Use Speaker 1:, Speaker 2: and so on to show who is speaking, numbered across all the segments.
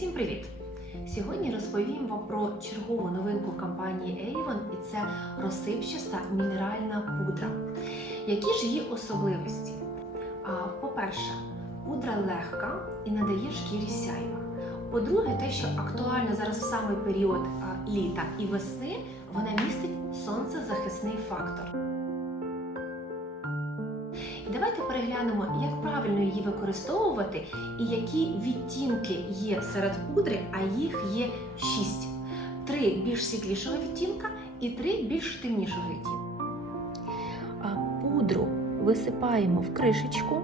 Speaker 1: Усім привіт! Сьогодні розповім вам про чергову новинку компанії Avon і це розсипчаста мінеральна пудра. Які ж її особливості? По-перше, пудра легка і надає шкірі сяйва. По-друге, те, що актуально зараз в самий період літа і весни, вона містить сонцезахисний фактор. І давайте переглянемо, як правильно її використовувати і які відтінки є серед пудри, а їх є шість. Три більш світлішого відтінка і три більш темнішого відтінка. Пудру висипаємо в кришечку.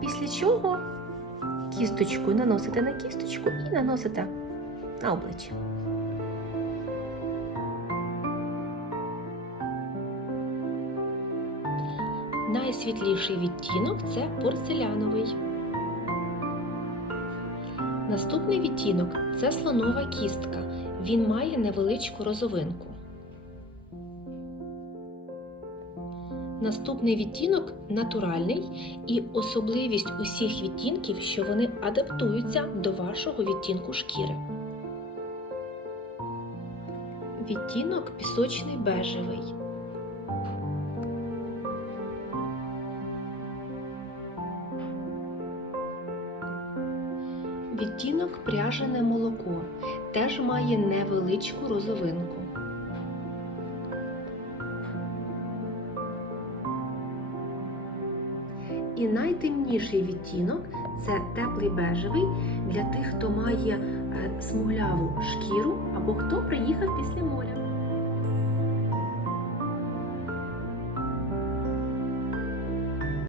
Speaker 1: Після чого кісточкою наносите на кісточку і наносите на обличчя. Найсвітліший відтінок це порцеляновий. Наступний відтінок це слонова кістка. Він має невеличку розовинку. Наступний відтінок натуральний і особливість усіх відтінків, що вони адаптуються до вашого відтінку шкіри. Відтінок пісочний бежевий. Відтінок пряжене молоко теж має невеличку розовинку. І найтемніший відтінок це теплий бежевий для тих, хто має е, смугляву шкіру або хто приїхав після моря.